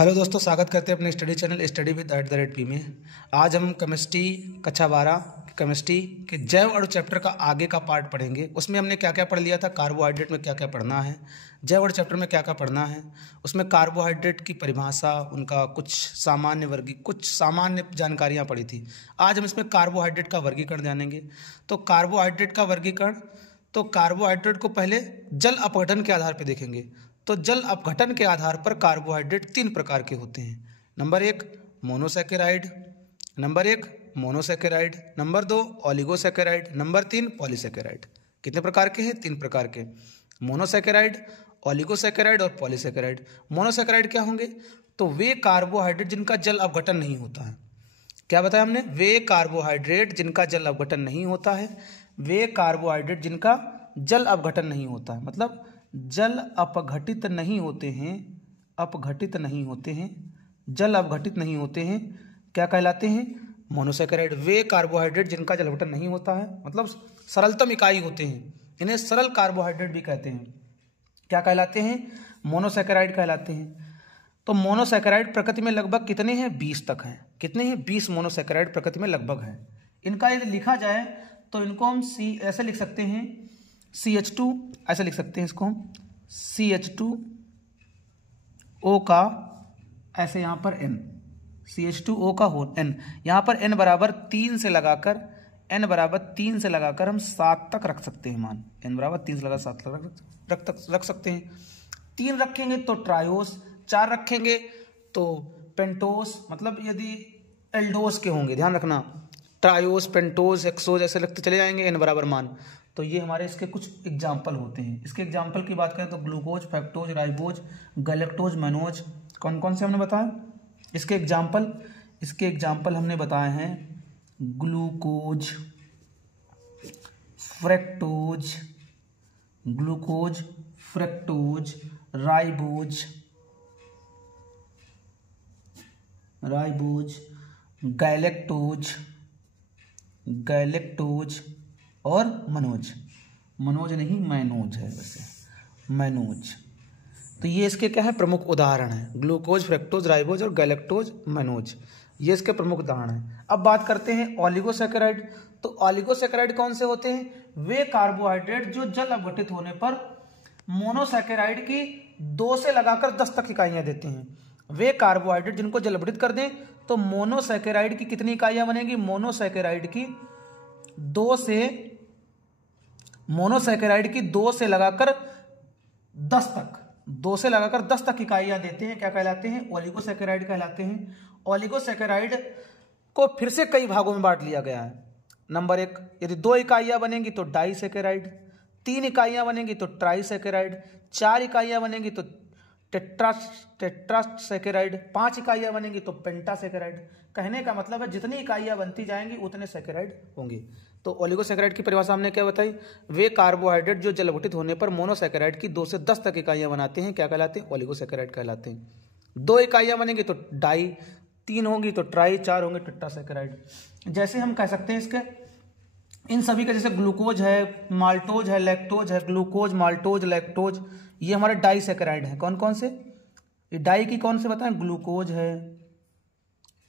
Hello दोस्तों, स्वागत करते हैं अपने study channel study with @P में। आज हम केमिस्ट्री कक्षा 12 केमिस्ट्री के जैव अणु चैप्टर का आगे का पार्ट पढ़ेंगे। उसमें हमने क्या क्या पढ़ लिया था, कार्बोहाइड्रेट में क्या क्या पढ़ना है, जैव अणु चैप्टर में क्या क्या पढ़ना है। उसमें कार्बोहाइड्रेट की परिभाषा, उनका कुछ सामान्य जानकारियाँ पढ़ी थी। आज हम इसमें कार्बोहाइड्रेट का वर्गीकरण जानेंगे। तो कार्बोहाइड्रेट का वर्गीकरण, तो कार्बोहाइड्रेट को पहले जल अपघटन के आधार पर देखेंगे। तो जल अपघटन के आधार पर कार्बोहाइड्रेट 3 प्रकार के होते हैं। Number 1 monosaccharide, number 2 oligosaccharide, number 3 polysaccharide. कितने प्रकार के हैं? 3 प्रकार के, मोनोसैकेराइड, ओलिगोसैकेराइड और पॉलीसैकेराइड। मोनोसैकेराइड क्या होंगे? तो वे कार्बोहाइड्रेट जिनका जल अपघटन नहीं होता है। क्या बताया हमने? वे कार्बोहाइड्रेट जिनका जल अपघटन नहीं होता है, वे कार्बोहाइड्रेट जिनका जल अपघटन नहीं होता है, मतलब जल अपघटित नहीं होते हैं, जल अपघटित नहीं होते हैं, क्या कहलाते हैं? मोनोसैकेराइड। वे कार्बोहाइड्रेट जिनका जल अपघटन नहीं होता है, मतलब सरलतम इकाई होते हैं, इन्हें सरल कार्बोहाइड्रेट भी कहते हैं। क्या कहलाते हैं? मोनोसैकेराइड कहलाते हैं। तो मोनोसैकेराइड प्रकृति में लगभग कितने हैं? 20 तक हैं। कितने हैं? 20 मोनोसैकेराइड प्रकृति में लगभग हैं। इनका यदि लिखा जाए तो इनको हम ऐसे लिख सकते हैं, CH2 ऐसे लिख सकते हैं इसको हम, CH2O का ऐसे यहाँ पर N, CH2O का हो N, यहाँ पर N बराबर 3 से लगाकर हम 7 तक रख सकते हैं। मान N बराबर 3 से लगाकर 7 तक रख सकते हैं। 3 रखेंगे तो ट्रायोस, 4 रखेंगे तो पेंटोस, मतलब यदि एल्डोस के होंगे, ध्यान रखना, ट्रायोस, पेंटोस, हेक्सोस ऐसे लगते चले जाएंगे N बराबर मान। तो ये हमारे इसके कुछ एग्जाम्पल होते हैं। इसके एग्जाम्पल की बात करें तो glucose, fructose, ribose, galactose, Manoj, कौन कौन से हमने बताया? इसके एग्जाम्पल हमने बताए हैं ग्लूकोज, फ्रक्टोज, राइबोज, गैलेक्टोज और मनोज नहीं, मैनोज है वैसे, मैनोज। तो ये इसके क्या है? प्रमुख उदाहरण है। ग्लूकोज, फ्रक्टोज, राइबोज और गैलेक्टोज, मनोज, ये इसके प्रमुख उदाहरण हैं। अब बात करते हैं ओलिगोसैकेराइड। तो ओलिगोसैकेराइड कौन से होते हैं? वे कार्बोहाइड्रेट जो जल अपघटित होने पर मोनोसैकेराइड की 2 से लगाकर 10 तक इकाइयां देते हैं। वे कार्बोहाइड्रेट जिनको जल अपघटित कर दें तो मोनोसैकेराइड की कितनी इकाइयां बनेगी? मोनोसैकेराइड की 2 से लगाकर 10 तक इकाइयां देते हैं। क्या कहलाते हैं? ओलिगोसैकेराइड कहलाते हैं। ओलिगोसैकेराइड को फिर से कई भागों में बांट लिया गया है। नंबर 1, यदि 2 इकाइयां बनेंगी तो डाइसैकेराइड, 3 इकाइयां बनेंगी तो ट्राइसैकेराइड, 4 इकाइयां बनेंगी तो टेट्रासैकेराइड, 5 इकाइयां बनेंगी तो पेंटासैकेराइड। कहने का मतलब है जितनी इकाइयां बनती जाएंगी उतने सैकेराइड होंगे। तो ओलिगोसैकेराइड की परिभाषा हमने क्या बताई? वे कार्बोहाइड्रेट जो जल अपघटित होने पर मोनोसैकेराइड की 2 से 10 तक इकाइयां बनाते हैं। क्या कहलाते हैं? ओलिगोसैकेराइड कहलाते हैं। 2 इकाइयां बनेंगी तो डाई, 3 होंगी तो ट्राई, 4 होंगे टेट्रासैकेराइड। जैसे हम कह सकते हैं इसके इन सभी का, जैसे ग्लूकोज है, माल्टोज है, लैक्टोज है, ग्लूकोज, माल्टोज, लैक्टोज, ये हमारे डाइसैकेराइड हैं। कौन कौन से? ये डाई की कौन से बताएं? ग्लूकोज है,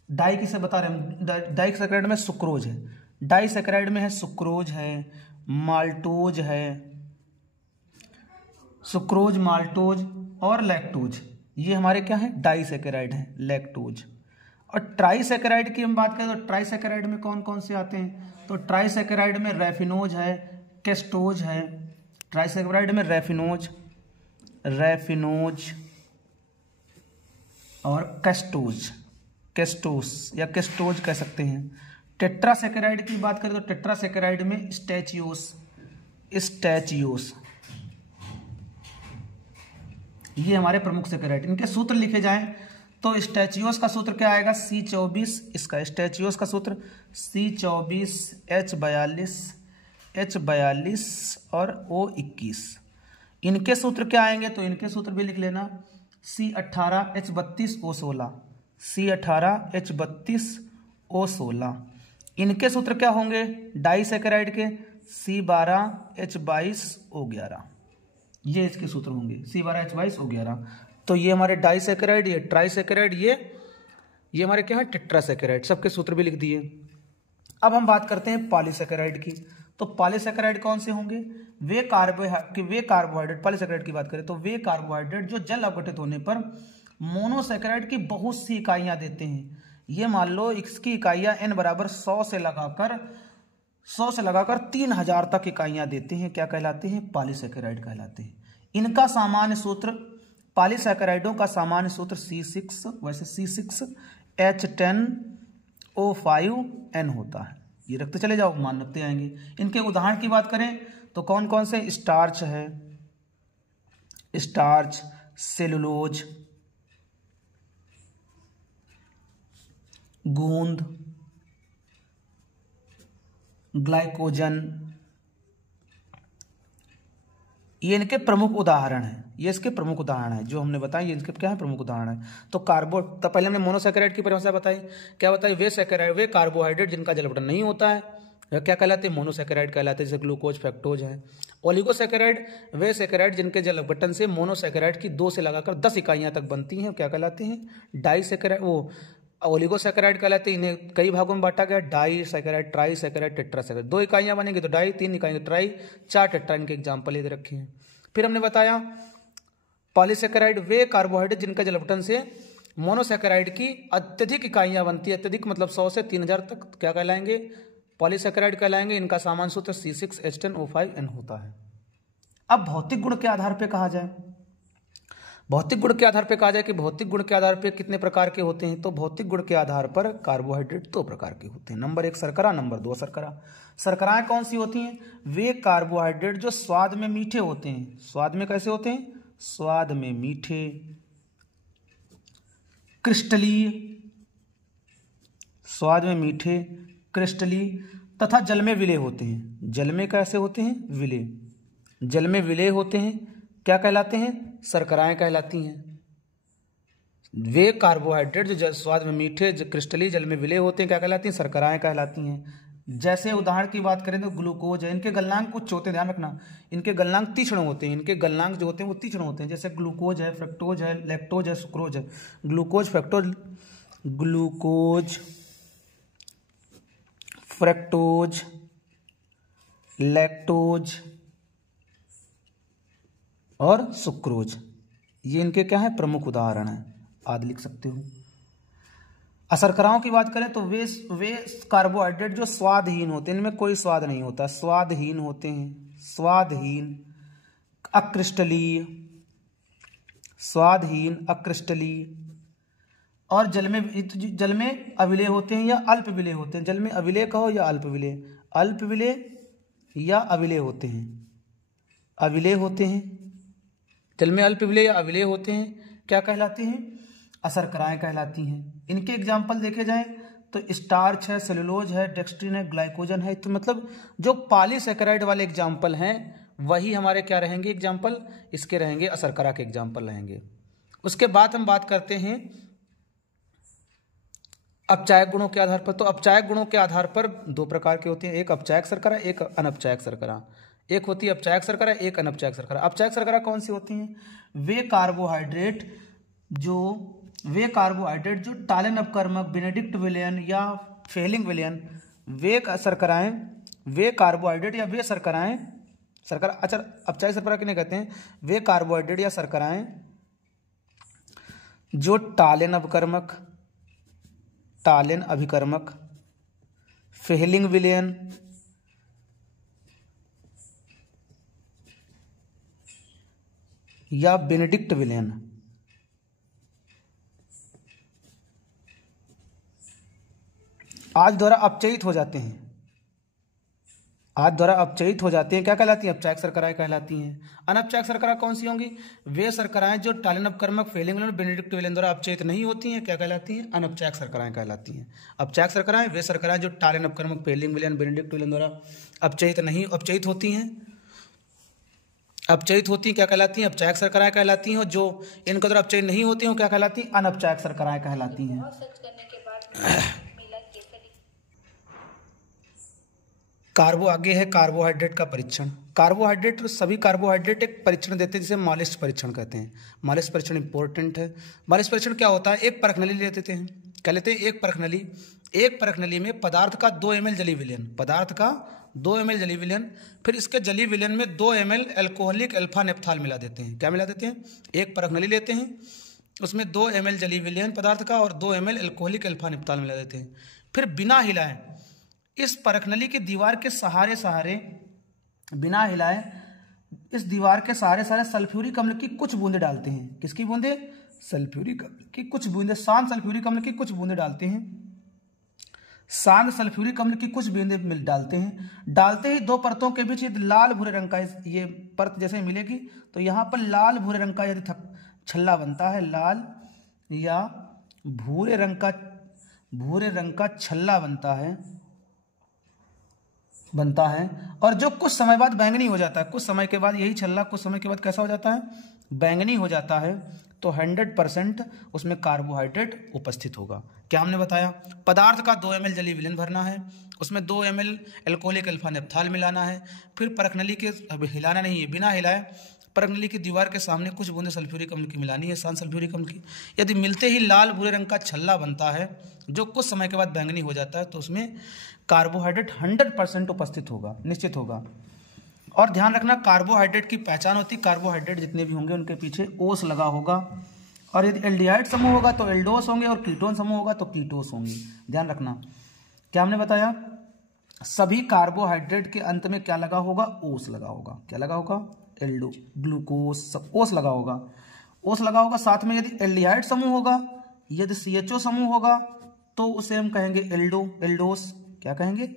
डाई किसे बता रहे हैं? डाइसैकेराइड में सुक्रोज है, डाइसैकेराइड में है सुक्रोज है, माल्टोज है, सुक्रोज, माल्टोज और लैक्टोज, ये हमारे क्या है? डाइसैकेराइड है, लैक्टोज। और ट्राइसैकेराइड की हम बात करें तो ट्राइसैकेराइड में कौन कौन से आते हैं? तो ट्राइसैकेराइड में रैफिनोज है, केस्टोज है, ट्राइसैकेराइड में रैफिनोज और केस्टोस या केस्टोज कह सकते हैं। टेट्रासैकेराइड की बात करें तो टेट्रासैकेराइड में स्टैचियोस, ये हमारे प्रमुख सैकेराइड। इनके सूत्र लिखे जाएं तो स्टैचियोस का सूत्र क्या आएगा? C24, इसका स्टैचियोस का सूत्र C24 H42 और O21। इनके सूत्र क्या आएंगे? तो इनके सूत्र भी लिख लेना, C18 H32 O16। इनके सूत्र क्या होंगे डाइसैकेराइड के? C12H22O11। ये इसके सूत्र होंगे, C12H22O11। तो ये हमारे डाइसैकेराइड, ये ट्राइसैकेराइड, ये हमारे क्या है टेट्रासैकेराइड, सबके सूत्र भी लिख दिए। अब हम बात करते हैं पॉलीसैकेराइड की। तो पॉलीसैकेराइड कौन से होंगे? वे कार्बोहाइड्रेट, पॉलीसैकेराइड की बात करें तो वे कार्बोहाइड्रेट जो जल अपघटित होने पर मोनोसैकेराइड की बहुत सी इकाइयां देते हैं। ये मान लो इसकी इकाइयां n बराबर 100 से लगाकर 3000 तक इकाइयां देते हैं, क्या कहलाते हैं? पॉलीसैकेराइड कहलाते हैं। इनका सामान्य सूत्र, पॉलीसैकेराइडों का सामान्य सूत्र C6, वैसे C6H10O5N होता है। ये रखते चले जाओ, मान रखते आएंगे। इनके उदाहरण की बात करें तो कौन कौन से? स्टार्च है, स्टार्च, सेलुलोज, गूंद, ग्लाइकोजन, ये इनके प्रमुख उदाहरण हैं। ये इसके प्रमुख उदाहरण हैं जो हमने बताया, ये इसके क्या है? प्रमुख उदाहरण है। तो पहले हमने मोनोसैकेराइड की परिभाषा बताई, क्या बताई? वे कार्बोहाइड्रेट जिनका जल अपघटन नहीं होता है, वह क्या कहलाते हैं? मोनोसैकेराइड कहलाते हैं, जैसे ग्लूकोज, फ्रक्टोज है। ओलिगोसैकेराइड वे सैकेराइड जिनके जल अपघटन से मोनोसैकेराइड की 2 से लगाकर 10 इकाइयां तक बनती हैं, क्या कहलाते हैं? डाइसैकेराइड, ओलिगोसैकेराइड कहलाते हैं। इन्हें कई भागों में बांटा गया, डाइसैकेराइड, ट्राइसैकेराइड, टेट्रासैकेराइड। 2 इकाइयां बनेंगी तो डाई, 3 इकाइयां ट्राई, 4 टेट्रा, इनके एग्जाम्पल ये रखे हैं। फिर हमने बताया पॉलीसैकेराइड वे कार्बोहाइड्रेट जिनका जल अपघटन से मोनोसैकेराइड की अत्यधिक इकाइयां बनती है, अत्यधिक मतलब 100 से 3000 तक, क्या कहलाएंगे? पॉलीसैकेराइड कहलाएंगे। इनका सामान्य सूत्र C6H10O5N होता है। अब भौतिक गुण के आधार पर कहा जाए, भौतिक गुण के आधार पर कहा जाए कि भौतिक गुण के आधार पर कितने प्रकार के होते हैं? तो भौतिक गुण के आधार पर कार्बोहाइड्रेट 2 प्रकार के होते हैं। नंबर 1 शर्करा, नंबर 2 शर्करा। शर्कराएं कौन सी होती हैं? वे कार्बोहाइड्रेट जो स्वाद में मीठे होते हैं। स्वाद में कैसे होते हैं? स्वाद में मीठे, क्रिस्टलीय, स्वाद में मीठे, क्रिस्टलीय तथा जल में विलेय होते हैं। जल में कैसे होते हैं? विलेय, जल में विलेय होते हैं, क्या कहलाते हैं? शर्कराएं कहलाती हैं। वे कार्बोहाइड्रेट जो स्वाद में मीठे, क्रिस्टलीय, जल में विलेय होते हैं, क्या कहलाती हैं? शर्कराएं कहलाती हैं। जैसे उदाहरण की बात करें तो ग्लूकोज है, इनके गलनांक कुछ होते हैं, ध्यान रखना, इनके गलनांक तीक्ष्ण होते हैं। इनके गलनांक जो होते हैं वो तीक्ष्ण होते हैं। जैसे ग्लूकोज है, फ्रक्टोज है, लैक्टोज है, सुक्रोज है। ग्लूकोज, फ्रक्टोज, लैक्टोज और सुक्रोज, ये इनके क्या है? प्रमुख उदाहरण हैं, आदि लिख सकते हो। शर्कराओं की बात करें तो वे कार्बोहाइड्रेट जो स्वादहीन होते हैं, इनमें कोई स्वाद नहीं होता, स्वादहीन होते हैं। स्वादहीन, अक्रिस्टलीय, स्वादहीन, अक्रिस्टलीय और जल में अविलेय होते हैं या अल्प विलेय होते हैं। जल में अविलेय कहो या अल्प विलेय, अल्प विलेय या अविलेय होते हैं, अविलेय होते हैं। जल में अल्प विलेय या अविलेय होते हैं, क्या कहलाते हैं? अशर्कराएं कहलाती हैं। इनके एग्जाम्पल देखे जाएं तो स्टार्च है, सेलुलोज है, डेक्सट्रिन है, ग्लाइकोजन है। तो मतलब जो पॉलीसैकेराइड वाले एग्जाम्पल हैं वही हमारे क्या रहेंगे? एग्जाम्पल इसके रहेंगे, अशर्करा के एग्जाम्पल रहेंगे। उसके बाद हम बात करते हैं अपचायक गुणों के आधार पर। तो अपचायक गुणों के आधार पर 2 प्रकार के होते हैं, एक अपचायक शर्करा, एक अनपचायक शर्करा। एक होती है अपचायक शर्करा, एक अनपचायक शर्करा। अपचायक शर्करा कौन सी होती हैं? वे कार्बोहाइड्रेट जो टालेन अपकर्मक, बेनेडिक्ट विलयन या फेलिंग विलयन, वे कार्बोहाइड्रेट या वे शर्कराएं, अच्छा अपचायक शर्करा किन्हें कहते हैं? वे कार्बोहाइड्रेट या शर्कराएं जो टालेन अभिकर्मक, फेलिंग विलयन या बेनेडिक्ट विलयन आज द्वारा अपचयित हो जाते हैं, क्या कहलाती हैं? अपचायक शर्कराएं कहलाती हैं। अनपचायक शर्करा कौन सी होंगी? वे शर्कराएं जो टालेन अपकर्मक, फेलिंग विलयन, बेनेडिक्ट विलयन द्वारा अपचयित नहीं होती हैं, क्या कहलाती हैं? अनपचायक शर्कराएं कहलाती हैं। अपचायक शर्कराएं वे शर्कराएं जो टालेन अपकर्मक, फेलिंग विलयन, बेनेडिक्ट विलयन द्वारा अपचयित होती हैं, क्या कहलाती हैं? अपचायक शर्कराएं कहलाती हैं। और जो इनके द्वारा अपचयित नहीं होती हैं क्या कहलाती हैं? अनपचायक शर्कराएं कहलाती हैं। आगे है कार्बोहाइड्रेट का परीक्षण। कार्बोहाइड्रेट, सभी कार्बोहाइड्रेट एक परीक्षण देते हैं जिसे मॉलिस्ट परीक्षण कहते हैं। मॉलिस्ट परीक्षण इंपॉर्टेंट है। मॉलिस्ट परीक्षण क्या होता है? एक परखनली ले लेते हैं, क्या लेते हैं? एक परखनली में पदार्थ का 2 ml जलीय विलयन, पदार्थ का 2 ml जलीय विलयन, फिर इसके जलीय विलयन में 2 ml एल्कोहलिक अल्फा नेप्थाल मिला देते हैं। क्या मिला देते हैं? एक परखनली लेते हैं, उसमें 2 ml जलीय विलयन पदार्थ का और 2 ml एल्कोहलिक अल्फा नेप्थाल मिला देते हैं। फिर बिना हिलाए इस परखनली की दीवार के सहारे बिना हिलाए इस दीवार के सहारे सल्फ्यूरिक अम्ल की कुछ बूंदे डालते हैं। किसकी बूंदे? सल्फ्यूरिक अम्ल की कुछ बूंदे, शांत सल्फ्यूरिक अम्ल की कुछ बूंदे डालते हैं। शांत सल्फ्यूरिक अम्ल की कुछ बूंदे डालते हैं। डालते ही 2 परतों के बीच यदि लाल भूरे रंग का ये परत जैसे मिलेगी तो यहाँ पर लाल भूरे रंग का यदि छल्ला बनता है, लाल या भूरे रंग का छल्ला बनता है और जो कुछ समय बाद बैंगनी हो जाता है। कुछ समय के बाद यही छल्ला कुछ समय के बाद कैसा हो जाता है? बैंगनी हो जाता है। तो 100% उसमें कार्बोहाइड्रेट उपस्थित होगा। क्या हमने बताया? पदार्थ का 2 ml जलीय विलयन भरना है, उसमें 2 ml एल्कोहलिक अल्फा नेप्थाल मिलाना है, फिर परखनली के हिलाना नहीं है, बिना हिलाए परखनली की दीवार के सामने कुछ बूंदे सल्फ्यूरिक अम्ल की मिलानी है, शांत सल्फ्यूरिक अम्ल की। यदि मिलते ही लाल भूरे रंग का छल्ला बनता है जो कुछ समय के बाद बैंगनी हो जाता है तो उसमें कार्बोहाइड्रेट 100% उपस्थित होगा, निश्चित होगा। और ध्यान रखना, कार्बोहाइड्रेट की पहचान होती, कार्बोहाइड्रेट जितने भी होंगे उनके पीछे ओस लगा होगा। और यदि एल्डिहाइड समूह होगा तो एल्डोस होंगे और कीटोन समूह होगा तो कीटोस होंगे। ध्यान रखना, क्या हमने बताया? सभी कार्बोहाइड्रेट के अंत में क्या लगा होगा? ओस लगा होगा। क्या लगा होगा? एल्डो, ग्लूकोस, ओस लगा होगा। ओस लगा होगा। साथ में यदि एल्डिहाइड समूह होगा, यदि CHO समूह होगा तो उसे हम कहेंगे एल्डोस। क्या कहेंगे?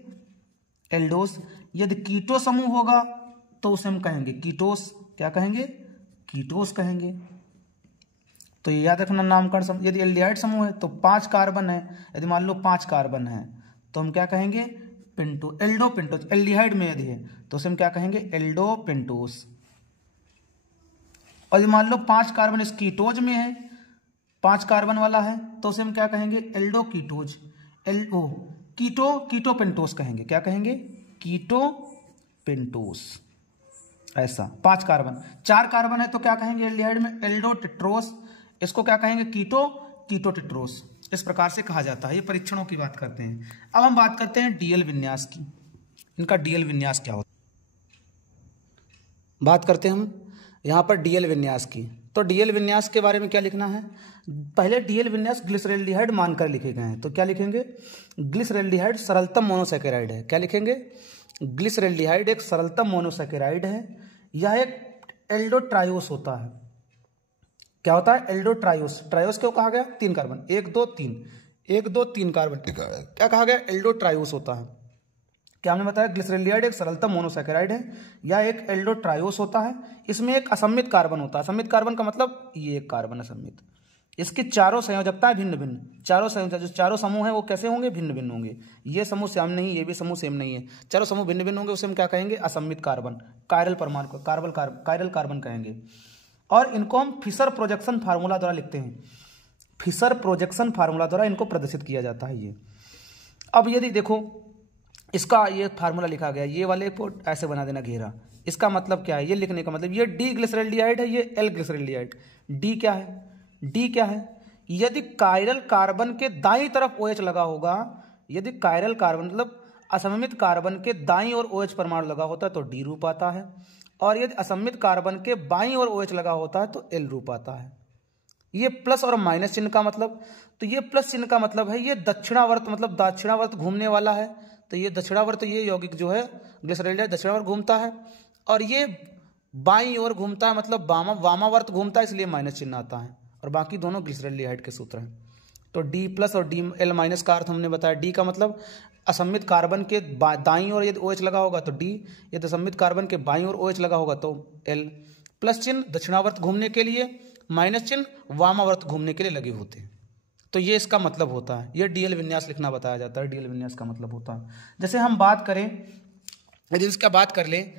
एल्डोस। यदि कीटो समूह होगा तो उसे हम कहेंगे कीटोस। क्या कहेंगे? कीटोस कहेंगे। तो ये याद रखना नामकरण समूह। यदि एल्डिहाइड समूह है तो 5 कार्बन है, यदि मान लो 5 कार्बन है तो हम क्या कहेंगे? पेंटो, एल्डो पेंटोस। एल्डिहाइड में यदि है तो उसे हम क्या कहेंगे? Aldo pentose. और यदि मान लो 5 कार्बन इस कीटोज में है, 5 कार्बन वाला है तो उसे हम क्या कहेंगे? एल्डो कीटोज। कीटो पेंटोस कहेंगे। क्या कहेंगे? कीटो पेंटोस। ऐसा 5 कार्बन। 4 कार्बन है तो क्या कहेंगे? एल्डिहाइड में एल्डो टेट्रोस। इसको क्या कहेंगे? कीटो टेट्रोस। इस प्रकार से कहा जाता है। ये परीक्षणों की बात करते हैं। अब हम बात करते हैं डीएल विन्यास की। इनका डीएल विन्यास क्या होता है? बात करते हैं हम यहाँ पर डीएल विन्यास की। तो डीएल विन्यास के बारे में क्या लिखना है? पहले डीएल विन्यास ग्लिसरैल्डिहाइड मानकर लिखे गए हैं। तो क्या लिखेंगे? ग्लिसरैल्डिहाइड सरलतम मोनोसैकेराइड है। क्या लिखेंगे? ग्लिसरैल्डिहाइड एक सरलतम मोनोसैकेराइड है। यह एक एल्डोट्रायोस होता है। क्या होता है? एल्डोट्रायोस। ट्रायोस क्यों कहा गया? 3 कार्बन, 1 2 3, 1 2 3 कार्बन। क्या कहा गया? एल्डोट्रायोस होता है। क्या हमने बताया? ग्लिसरैल्डिहाइड एक सरलतम मोनोसैकेराइड है या एक एल्डोट्रायोस होता है। इसमें एक असम्मित कार्बन होता है। असम्मित कार्बन का मतलब ये एक कार्बन असम्मित। इसकी चारों संयोजकताएं भिन्न भिन्न। जो चारों समूह हैं वो कैसे होंगे? भिन्न भिन्न होंगे। ये समूह सेम नहीं, ये भी समूह सेम नहीं है, चारों समूह भिन्न भिन्न होंगे। उसे हम क्या कहेंगे? असम्मित कार्बन, कायरल परमाणु को कायरल कार्बन कहेंगे। और इनको हम फिशर प्रोजेक्शन फार्मूला द्वारा लिखते हैं। फिशर प्रोजेक्शन फार्मूला द्वारा इनको प्रदर्शित किया जाता है। ये अब यदि देखो इसका ये फार्मूला लिखा गया, ये वाले को ऐसे बना देना घेरा। इसका मतलब क्या है? ये लिखने का मतलब ये डी ग्लिसरैल्डिहाइड है, ये एल ग्लिसरैल्डिहाइड। डी क्या है? डी क्या है? यदि कायरल कार्बन के दाईं तरफ OH लगा होगा, यदि कायरल कार्बन मतलब असम्मित कार्बन के दाईं ओर OH परमाणु लगा होता है तो डी रूप आता है, और यदि असम्मित कार्बन के बाईं ओर OH लगा होता है तो एल रूप आता है। ये प्लस और माइनस चिन्ह का मतलब, तो ये प्लस चिन्ह का मतलब है ये दक्षिणावर्त, मतलब दक्षिणावर्त घूमने वाला है। तो ये दक्षिणावर्त, ये यौगिक जो है ग्लिसरैल्डिहाइड दक्षिणावर्त घूमता है, और ये बाईं ओर घूमता है, मतलब वामावर्त घूमता है, इसलिए माइनस चिन्ह आता है। और बाकी दोनों ग्लिसरैल्डिहाइड के सूत्र हैं। तो डी प्लस और डी एल माइनस का अर्थ हमने बताया। डी का मतलब असम्मित कार्बन के दाईं ओर यदि OH लगा होगा तो डी, यदि असम्मित कार्बन के बाईं ओर OH लगा होगा तो एल। प्लस चिन्ह दक्षिणावर्त घूमने के लिए, माइनस चिन्ह वामावर्त घूमने के लिए लगे होते हैं। तो ये इसका मतलब होता है। ये डीएल विन्यास लिखना बताया जाता है। डीएल विन्यास का मतलब होता है, जैसे हम बात करें, यदि इसका बात कर लें,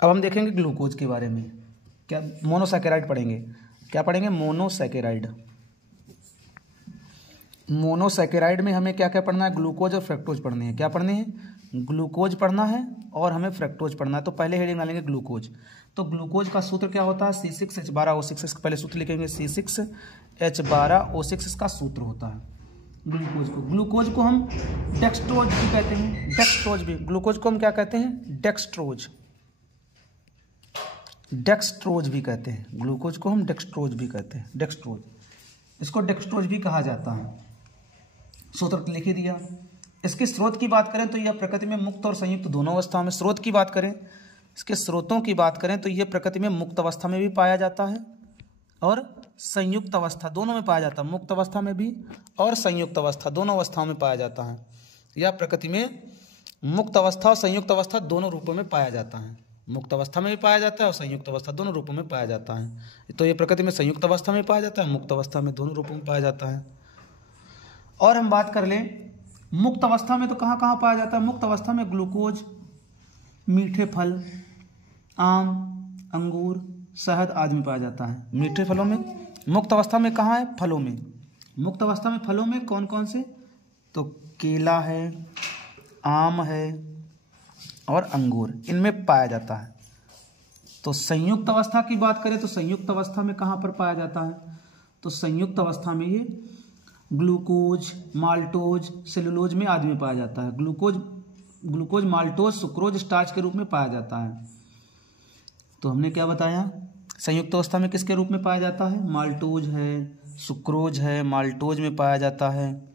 अब हम देखेंगे ग्लूकोज के बारे में। क्या मोनोसैकेराइड पढ़ेंगे? क्या पढ़ेंगे? मोनोसैकेराइड। मोनोसैकेराइड में हमें क्या क्या पढ़ना है, ग्लूकोज और फ्रक्टोज पढ़ने हैं। क्या पढ़ने हैं, ग्लूकोज पढ़ना है और हमें फ्रक्टोज पढ़ना है। तो पहले हेडिंग डालेंगे ग्लूकोज। तो ग्लूकोज का सूत्र क्या होता है, C6H12O6। इसका पहले सूत्र लिखेंगे, C6H12O6 इसका सूत्र होता है ग्लूकोज को। ग्लूकोज को हम डेक्सट्रोज भी कहते हैं, डेक्सट्रोज भी। ग्लूकोज को हम क्या कहते हैं, डेक्सट्रोज, डेक्सट्रोज भी कहते हैं। ग्लूकोज को हम डेक्सट्रोज भी कहते हैं, डेक्सट्रोज, इसको डेक्सट्रोज भी कहा जाता है। सूत्र लिख ही दिया। इसके स्रोत की बात करें तो यह प्रकृति में मुक्त और संयुक्त दोनों अवस्था में, स्रोत की बात करें, इसके स्रोतों की बात करें तो यह प्रकृति में मुक्त अवस्था में भी पाया जाता है और संयुक्त अवस्था दोनों में पाया जाता है। मुक्त अवस्था में भी और संयुक्त अवस्था दोनों अवस्थाओं में पाया जाता है। यह प्रकृति में मुक्त अवस्था और संयुक्त अवस्था दोनों रूपों में पाया जाता है। मुक्त अवस्था में भी पाया जाता है और संयुक्त अवस्था दोनों रूपों में पाया जाता है। तो ये प्रकृति में संयुक्त अवस्था में पाया जाता है, मुक्त अवस्था में दोनों रूपों में पाया जाता है। और हम बात कर लें मुक्त अवस्था में तो कहाँ कहाँ पाया जाता है। मुक्त अवस्था में ग्लूकोज, मीठे फल, आम, अंगूर, शहद आदि में पाया जाता है। मीठे फलों में मुक्त अवस्था में कहाँ है, फलों में। मुक्त अवस्था में फलों में कौन कौन से, तो केला है, आम है और अंगूर, इनमें पाया जाता है। तो संयुक्त अवस्था की बात करें तो संयुक्त अवस्था में कहाँ पर पाया जाता है, तो संयुक्त अवस्था में ये ग्लूकोज, माल्टोज, सेलुलोज में आदि में पाया जाता है। ग्लूकोज, माल्टोज, सुक्रोज स्टार्च के रूप में पाया जाता है। तो हमने क्या बताया, संयुक्त अवस्था में किसके रूप में पाया जाता है, माल्टोज है, सुक्रोज है, माल्टोज में पाया जाता है,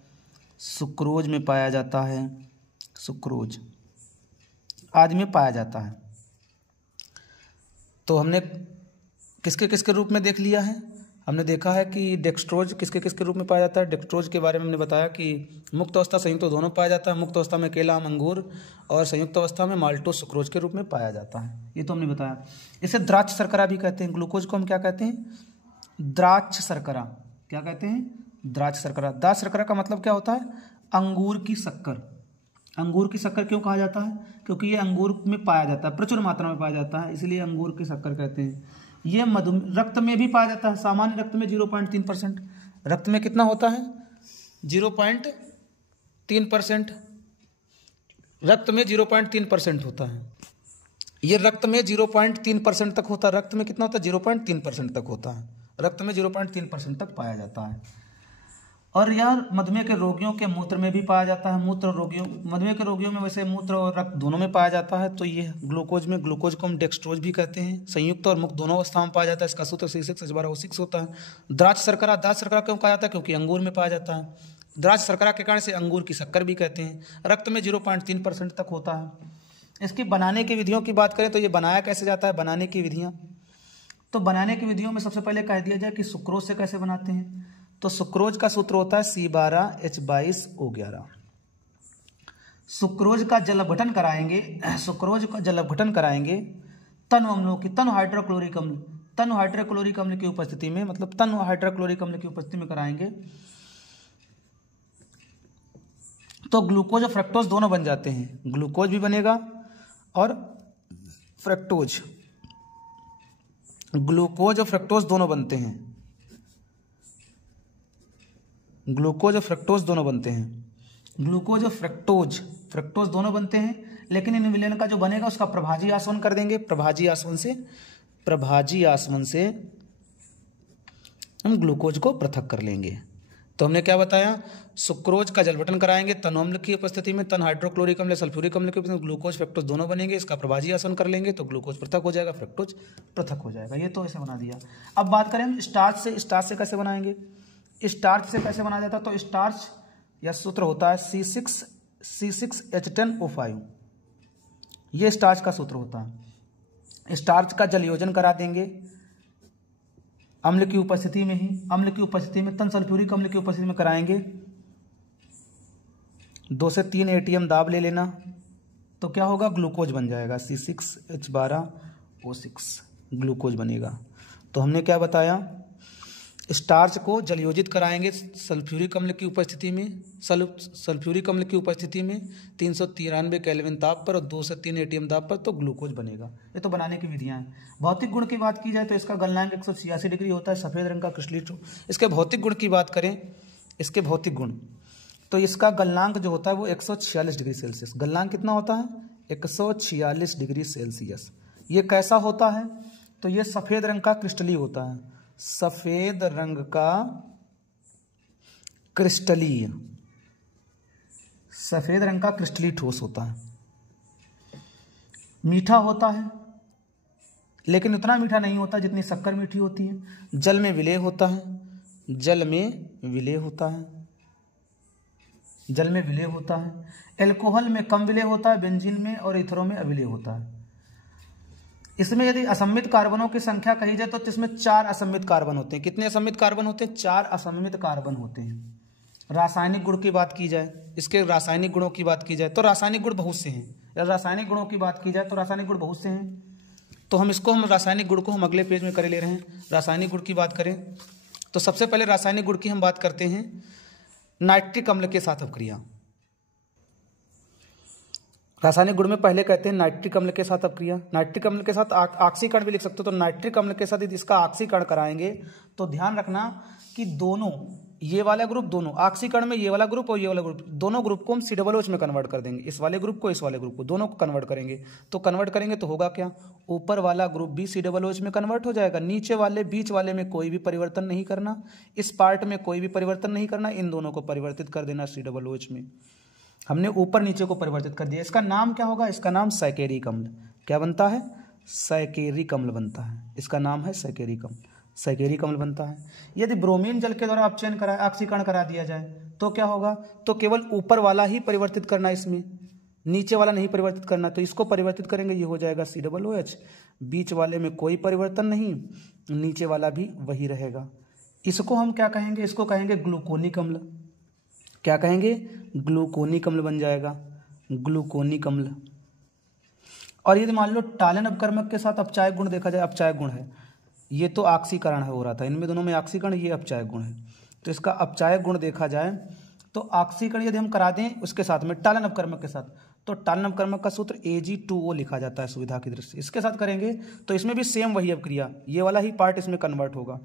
सुक्रोज में पाया जाता है, सुक्रोज आदि में पाया जाता है। तो हमने किसके किसके रूप में देख लिया है, हमने देखा है कि डेक्सट्रोज किसके किसके रूप में पाया जाता है। डेक्सट्रोज के बारे में हमने बताया कि मुक्त अवस्था संयुक्त दोनों पाया जाता है। मुक्त अवस्था में केला, आम, अंगूर और संयुक्त अवस्था में माल्टोज, सुक्रोज के रूप में पाया जाता है। ये तो हमने बताया। इसे द्राक्ष शर्करा भी कहते हैं। ग्लूकोज को हम क्या कहते हैं, द्राक्ष शर्करा। क्या कहते हैं, द्राक्ष शर्करा। द्राक्ष शर्करा का मतलब क्या होता है, अंगूर की शक्कर। अंगूर की शक्कर क्यों कहा जाता है, क्योंकि ये अंगूर में पाया जाता है, प्रचुर मात्रा में पाया जाता है, इसलिए अंगूर की शक्कर कहते हैं। ये रक्त में भी पाया जाता है। सामान्य रक्त में 0.3%, रक्त में कितना होता है, 0.3%, रक्त में 0.3% होता है। ये रक्त में 0.3% तक होता है। रक्त में कितना होता है, 0.3% तक होता है। रक्त में 0.3% तक पाया जाता है। और यह मधुमेह के रोगियों के मूत्र में भी पाया जाता है। मधुमेह के रोगियों में वैसे मूत्र और रक्त दोनों में पाया जाता है। तो ये ग्लूकोज में, ग्लूकोज को हम डेक्सट्रोज भी कहते हैं। संयुक्त और मुक्त दोनों अवस्थाओं में पाया जाता है। इसका सूत्र C6H12O6 होता है। द्राक्ष शर्करा, द्राक्ष शर्करा क्यों कहा जाता है, क्योंकि अंगूर में पाया जाता है। द्राक्ष शर्करा के कारण से अंगूर की शक्कर भी कहते हैं। रक्त में 0.3% तक होता है। इसकी बनाने की विधियों की बात करें तो ये बनाया कैसे जाता है, बनाने की विधियाँ। तो बनाने की विधियों में सबसे पहले कह दिया जाए कि सुक्रोज से कैसे बनाते हैं। तो सुक्रोज का सूत्र होता है C12H22O11। सुक्रोज का जल अपघटन कराएंगे, सुक्रोज का जल अपघटन कराएंगे तनु अम्लों की, तनु हाइड्रोक्लोरिक अम्ल की उपस्थिति में, मतलब तनु हाइड्रोक्लोरिक अम्ल की उपस्थिति में कराएंगे तो ग्लूकोज और फ्रक्टोज दोनों बन जाते हैं। ग्लूकोज भी बनेगा और फ्रक्टोज, ग्लूकोज और फ्रक्टोज दोनों बनते हैं। ग्लूकोज और फ्रक्टोज दोनों बनते हैं। ग्लूकोज और फ्रक्टोज दोनों बनते हैं, लेकिन इन विलयन का जो बनेगा उसका प्रभाजी आसवन कर देंगे। प्रभाजी आसवन से हम ग्लूकोज को पृथक कर लेंगे। तो हमने क्या बताया, सुक्रोज का जलवटन कराएंगे तनु अम्ल की उपस्थिति में, तन हाइड्रोक्लोरिक अम्ल, सल्फ्यूरिक अम्ल की उपस्थिति में ग्लूकोज फ्रक्टोज दोनों बनेंगे। इसका प्रभाजी आसवन कर लेंगे तो ग्लूकोज पृथक हो जाएगा, फ्रक्टोज पृथक हो जाएगा। ये तो ऐसे बना दिया। अब बात करें हम स्टार्च से। स्टार्च से कैसे बनाएंगे, स्टार्च से कैसे बनाया जाता है। तो स्टार्च यह सूत्र होता है C6H10O5। ये स्टार्च का सूत्र होता है। स्टार्च का जल योजन करा देंगे अम्ल की उपस्थिति में ही, अम्ल की उपस्थिति में, तन सल्फ्यूरिक अम्ल की उपस्थिति में कराएंगे। 2 से 3 ATM दाब ले लेना तो क्या होगा, ग्लूकोज बन जाएगा। C6H12O6 ग्लूकोज बनेगा। तो हमने क्या बताया, स्टार्च को जलयोजित कराएंगे सल्फ्यूरिक अम्ल की उपस्थिति में, सल्फ्यूरिक अम्ल की उपस्थिति में 393 केल्विन ताप पर और 2 से 3 ATM दाब पर, तो ग्लूकोज बनेगा। ये तो बनाने की विधियां हैं। भौतिक गुण की बात की जाए तो इसका गलनांक 186 डिग्री होता है, सफ़ेद रंग का क्रिस्टलीकृत। इसके भौतिक गुण की बात करें इसके भौतिक गुण, तो इसका गलनांक जो होता है वो 146 डिग्री सेल्सियस। गलनांक कितना होता है? 146 डिग्री सेल्सियस। ये कैसा होता है? तो ये सफेद रंग का क्रिस्टलीय होता है, सफेद रंग का क्रिस्टलीय, सफेद रंग का क्रिस्टलीय ठोस होता है। मीठा होता है, लेकिन उतना मीठा नहीं होता जितनी शक्कर मीठी होती है। जल में विलेय होता है, जल में विलेय होता है, जल में विलेय होता है। एल्कोहल में कम विलेय होता है, बेंजीन में और इथरों में अविलेय होता है। इसमें यदि असम्मित कार्बनों की संख्या कही जाए तो इसमें 4 असम्मित कार्बन होते हैं। कितने असम्मित कार्बन होते हैं? 4 असम्मित कार्बन होते हैं। रासायनिक गुण की बात की जाए, इसके रासायनिक गुणों की बात की जाए तो रासायनिक गुण बहुत से हैं। या रासायनिक गुणों की बात की जाए तो रासायनिक गुण बहुत से हैं। तो हम रासायनिक गुण को हम अगले पेज में कर ले रहे हैं। रासायनिक गुण की बात करें तो सबसे पहले रासायनिक गुण की हम बात करते हैं नाइट्रिक अम्ल के साथ अपक्रिया। रासायनिक गुण में पहले कहते हैं नाइट्रिक अम्ल के साथ अपक्रिया। नाइट्रिक अम्ल के साथ ऑक्सीकरण भी लिख सकते हो। तो नाइट्रिक अम्ल के साथ यदि इसका ऑक्सीकरण कराएंगे तो ध्यान रखना कि दोनों, ये वाला ग्रुप, दोनों ऑक्सीकरण में ये वाला ग्रुप और ये वाला ग्रुप, दोनों ग्रुप को हम COOH में कन्वर्ट कर देंगे। इस वाले ग्रुप को, इस वाले ग्रुप को, दोनों को कन्वर्ट करेंगे। तो कन्वर्ट करेंगे तो होगा क्या? ऊपर वाला ग्रुप भी COOH में कन्वर्ट हो जाएगा। नीचे वाले, बीच वाले में कोई भी परिवर्तन नहीं करना, इस पार्ट में कोई भी परिवर्तन नहीं करना, इन दोनों को परिवर्तित कर देना COOH में। हमने ऊपर नीचे को परिवर्तित कर दिया। इसका नाम क्या होगा? इसका नाम सैकेरिक अम्ल। क्या बनता है? सैकेरिक अम्ल बनता है। इसका नाम है सैकेरिक अम्ल, सैकेरिक अम्ल बनता है। यदि ब्रोमीन जल के द्वारा अपचयन करा, ऑक्सीकरण करा दिया जाए तो क्या होगा? तो केवल ऊपर वाला ही परिवर्तित करना, इसमें नीचे वाला नहीं परिवर्तित करना। तो इसको परिवर्तित करेंगे, ये हो जाएगा COOH। बीच वाले में कोई परिवर्तन नहीं, नीचे वाला भी वही रहेगा। इसको हम क्या कहेंगे? इसको कहेंगे ग्लूकोनिक अम्ल। क्या कहेंगे? ग्लूकोनिक अम्ल बन जाएगा, ग्लूकोनिक अम्ल। और यदि मान लो टालन अपकर्मक के साथ अपचायक गुण देखा जाए, अपचायक गुण है, ये तो ऑक्सीकरण है हो रहा था, इनमें दोनों में ऑक्सीकरण, ये अपचायक गुण है। तो इसका अपचायक गुण देखा जाए तो ऑक्सीकरण यदि हम करा दें उसके साथ में टालन अपकर्मक के साथ, तो टालन अपकर्मक का सूत्र Ag2O लिखा जाता है सुविधा की दृष्टि से। इसके साथ करेंगे तो इसमें भी सेम वही अपक्रिया, ये वाला ही पार्ट इसमें कन्वर्ट होगा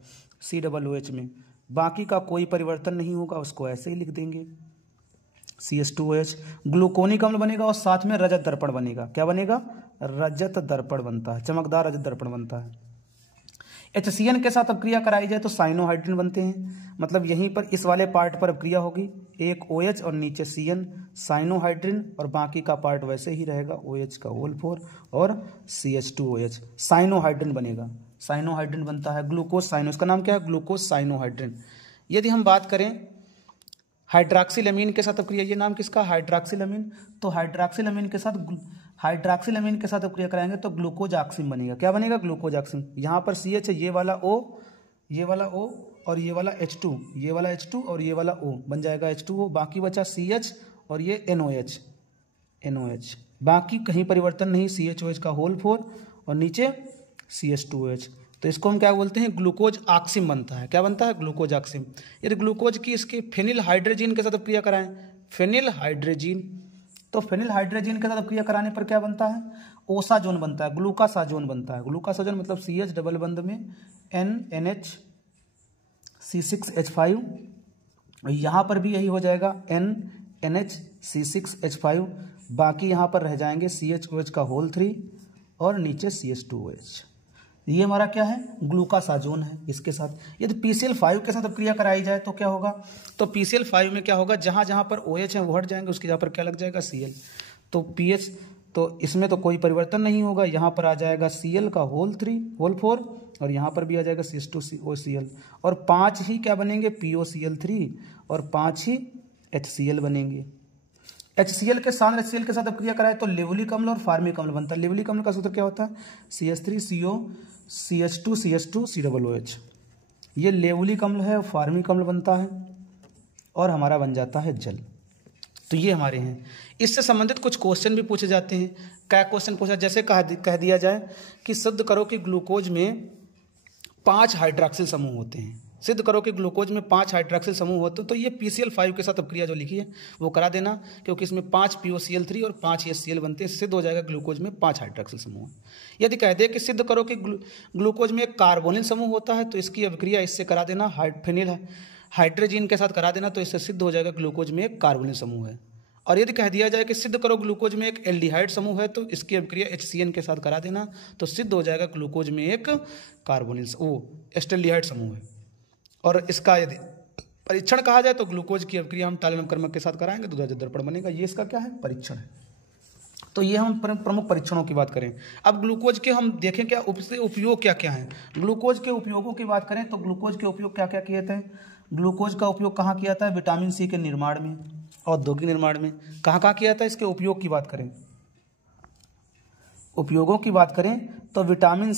COOH में। बाकी का कोई परिवर्तन नहीं होगा, उसको ऐसे ही लिख देंगे CH2OH। ग्लूकोनिक अम्ल बनेगा और साथ में रजत दर्पण बनेगा। क्या बनेगा? रजत दर्पण बनता है, चमकदार रजत दर्पण बनता है। HCN के साथ अपक्रिया कराई जाए तो साइनोहाइड्रिन बनते हैं। मतलब यहीं पर इस वाले पार्ट पर अपक्रिया होगी, एक OH और नीचे CN, साइनोहाइड्रिन, और बाकी का पार्ट वैसे ही रहेगा, OH का होल 4 और CH2OH। साइनोहाइड्रिन बनेगा, साइनोहाइड्रिन बनता है। ग्लूकोज साइनो, इसका नाम क्या है? Glucose cyanohydrin. यदि हम बात करें हाइड्रॉक्सिलअमीन के साथ अपक्रिया, ये नाम किसका? हाइड्रॉक्सिलअमीन। तो हाइड्रॉक्सिलअमीन के साथ अपक्रिया कराएंगे तो ग्लूकोज ऑक्सिम बनेगा। क्या बनेगा? ग्लूकोज ऑक्सिम। यहाँ पर CH है, ये वाला O, ये वाला O और ये वाला H2, ये वाला H2 और ये वाला O बन जाएगा H2O। बाकी बचा CH और ये NOH। बाकी कहीं परिवर्तन नहीं, CHOH का होल 4 और नीचे CH2OH। तो इसको हम क्या बोलते हैं? ग्लूकोज ऑक्सिम बनता है। क्या बनता है? ग्लूकोज ऑक्सिम। यदि ग्लूकोज की इसके फेनिल हाइड्रोजीन के साथ अपक्रिया कराएं, फेनिल हाइड्रोजीन, तो फेनिल हाइड्रोजीन के साथ अपक्रिया कराने पर क्या बनता है? ओसाजोन बनता है, ग्लूकासाजोन बनता है। ग्लूकासाजोन मतलब CH डबल बंद में NNHC6H5, यहाँ पर भी यही हो जाएगा NNHC6H5। बाकी यहाँ पर रह जाएंगे CHOH का होल 3 और नीचे CH2OH। ये हमारा क्या है? ग्लूकासाजोन है। इसके साथ यदि PCl5 के साथ अपक्रिया कराई जाए तो क्या होगा? तो PCl5 में क्या होगा? जहाँ जहाँ पर OH है वो हट जाएंगे, उसकी जगह पर क्या लग जाएगा? Cl। तो pH, तो इसमें तो कोई परिवर्तन नहीं होगा। यहाँ पर आ जाएगा Cl का होल 4 और यहाँ पर भी आ जाएगा CH2OCl, और 5 ही क्या बनेंगे? POCl3 और 5 ही HCl बनेंगे। HCl के साथ HCl के साथ अपक्रिया कराए तो लेवुलिक अम्ल और फार्मिक अम्ल बनता है। लेवुलिक अम्ल का सूत्र क्या होता है? CH3CO CH2 COOH। ये लेवुलिक अम्ल है, फार्मिक अम्ल बनता है और हमारा बन जाता है जल। तो ये हमारे हैं। इससे संबंधित कुछ क्वेश्चन भी पूछे जाते हैं। क्या क्वेश्चन पूछा? जैसे कह दिया जाए कि सिद्ध करो कि ग्लूकोज में 5 हाइड्रॉक्सिल समूह होते हैं। सिद्ध करो कि ग्लूकोज में 5 हाइड्रॉक्सिल समूह होते हैं। तो ये PCl5 के साथ अपक्रिया जो लिखी है वो करा देना, क्योंकि इसमें 5 POCl3 और 5 HCl बनते हैं। सिद्ध हो जाएगा ग्लूकोज में 5 हाइड्रॉक्सिल समूह। यदि कह दे कि सिद्ध करो कि ग्लूकोज में एक कार्बोनिल समूह होता है तो इसकी अभिक्रिया इससे करा देना, फेनिल हाइड्रोजन के साथ करा देना तो इससे सिद्ध हो जाएगा ग्लूकोज में एक कार्बोनिल समूह है। और यदि कह दिया जाए कि सिद्ध करो ग्लूकोज में एक एल्डिहाइड समूह है तो इसकी अभिक्रिया HCN के साथ करा देना तो सिद्ध हो जाएगा ग्लूकोज में एक कार्बोनिल एस्टेल्डिहाइड समूह है। और इसका यदि परीक्षण कहा जाए तो ग्लूकोज की अभिक्रिया हम टालियम कर्मक के साथ कराएंगे तो ध्रुवीय दर्पण बनेगा। ये इसका क्या है, परीक्षण है। तो ये हम प्रमुख परीक्षणों की बात करें। अब ग्लूकोज के हम देखें क्या उपयोग क्या क्या है। ग्लूकोज के उपयोगों की बात करें तो ग्लूकोज के उपयोग क्या क्या किए थे। ग्लूकोज का उपयोग कहाँ किया था, विटामिन सी के निर्माण में, औद्योगिक निर्माण में। कहाँ कहाँ किया था, इसके उपयोग की बात करें, उपयोगों की बात करें तो विटामिन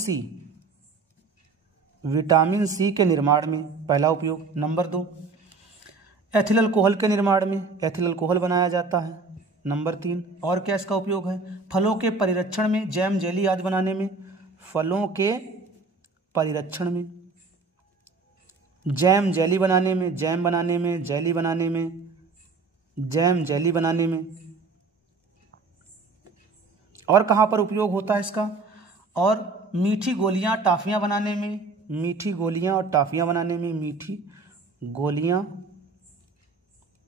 सी के निर्माण में पहला उपयोग। नंबर 2, एथिल अल्कोहल के निर्माण में, एथिल अल्कोहल बनाया जाता है। नंबर 3, और क्या इसका उपयोग है, फलों के परिरक्षण में, जैम जेली आदि बनाने में, फलों के परिरक्षण में, जैम जेली बनाने में, जैम बनाने में, जेली बनाने में, जैम जेली बनाने में। और कहाँ पर उपयोग होता है इसका, और मीठी गोलियां टाफियां बनाने में, मीठी गोलियां और टाफियां बनाने में, मीठी गोलियां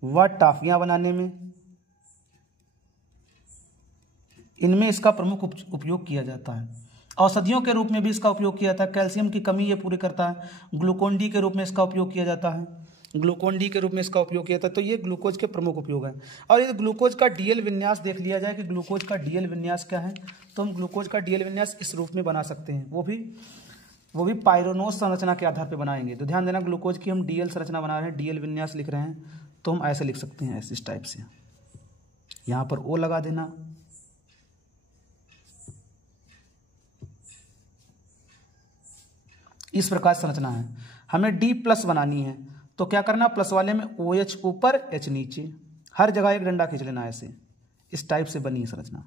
व टाफियां बनाने में, इनमें इसका प्रमुख उपयोग किया जाता है। औषधियों के रूप में भी इसका उपयोग किया जाता है, कैल्शियम की कमी ये पूरी करता है। ग्लूकोन डी के रूप में इसका उपयोग किया जाता है, ग्लूकोन डी के रूप में इसका उपयोग किया जाता है। तो ये ग्लूकोज के प्रमुख उपयोग हैं। और यदि ग्लूकोज का डीएल विन्यास देख लिया जाए कि ग्लूकोज का डीएल विन्यास क्या है, तो हम ग्लूकोज का डीएल विन्यास इस रूप में बना सकते हैं, वो भी पाइरोनोस संरचना के आधार पर बनाएंगे। तो ध्यान देना, ग्लूकोज की हम डीएल संरचना बना रहे हैं, डीएल विन्यास लिख रहे हैं, तो हम ऐसे लिख सकते हैं, ऐसे इस टाइप से। यहाँ पर O लगा देना, इस प्रकार संरचना है। हमें D+ बनानी है तो क्या करना, प्लस वाले में OH ऊपर H नीचे, हर जगह एक डंडा खींच लेना ऐसे, इस टाइप से बनी संरचना।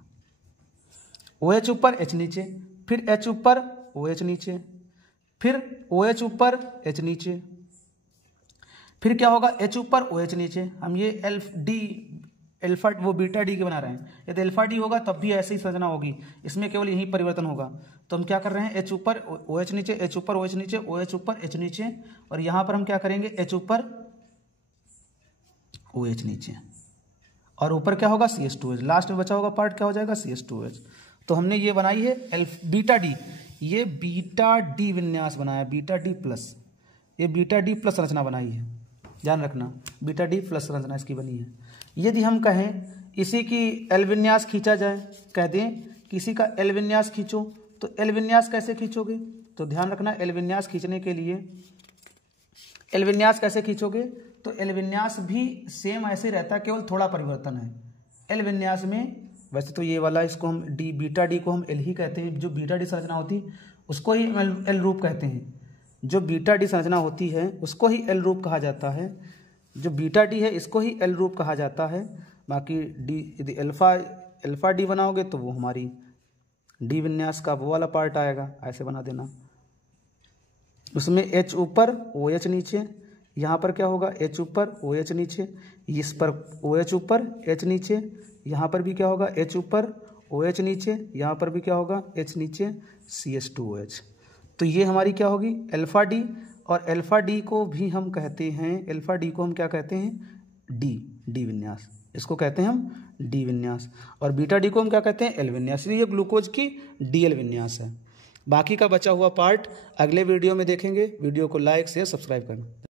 OH ऊपर H नीचे, फिर H ऊपर OH नीचे, फिर OH ऊपर H नीचे, फिर क्या होगा, H ऊपर OH नीचे। हम ये अल्फा वो बीटा डी के बना रहे हैं। यदि अल्फा डी होगा तब भी ऐसी संरचना होगी, इसमें केवल यही परिवर्तन होगा। तो हम क्या कर रहे हैं, H ऊपर OH नीचे, H ऊपर OH नीचे, OH ऊपर H नीचे, और यहाँ पर हम क्या करेंगे, H ऊपर OH नीचे, और ऊपर क्या होगा, CH2H। लास्ट में बचा होगा पार्ट क्या हो जाएगा, CH2H। तो हमने ये बनाई है बीटा डी, ये बीटा डी विन्यास बनाया, बीटा D+, ये बीटा D+ संरचना बनाई है। ध्यान रखना, बीटा D+ संरचना इसकी बनी है। यदि हम कहें इसी की एल विन्यास खींचा जाए, कह दें किसी का एल विन्यास खींचो, तो एल विन्यास कैसे खींचोगे, तो ध्यान रखना, एल विन्यास खींचने के लिए एल विन्यास कैसे खींचोगे, तो एल विन्यास भी सेम ऐसे रहता है, केवल थोड़ा परिवर्तन है। एल विन्यास में वैसे तो ये वाला, इसको हम बीटा डी को हम एल ही कहते हैं, जो बीटा डी संरचना होती उसको ही एल रूप कहते हैं। जो बीटा डी संरचना होती है उसको ही एल रूप कहा जाता है, जो बीटा डी है इसको ही एल रूप कहा जाता है। बाकी डी, यदि अल्फा डी बनाओगे तो वो हमारी डी विन्यास का वो वाला पार्ट आएगा, ऐसे बना देना। उसमें H ऊपर OH नीचे, यहाँ पर क्या होगा, H ऊपर OH नीचे, इस पर OH ऊपर H नीचे, यहाँ पर भी क्या होगा, H ऊपर OH नीचे, यहाँ पर भी क्या होगा, H नीचे, CH2OH। तो ये हमारी क्या होगी, अल्फा डी। और अल्फा डी को भी हम कहते हैं, अल्फा डी को हम क्या कहते हैं, डी विन्यास, इसको कहते हैं हम डी विन्यास। और बीटा डी को हम क्या कहते हैं, एल विन्यास। ये ग्लूकोज की डीएल विन्यास है। बाकी का बचा हुआ पार्ट अगले वीडियो में देखेंगे। वीडियो को लाइक शेयर सब्सक्राइब करना।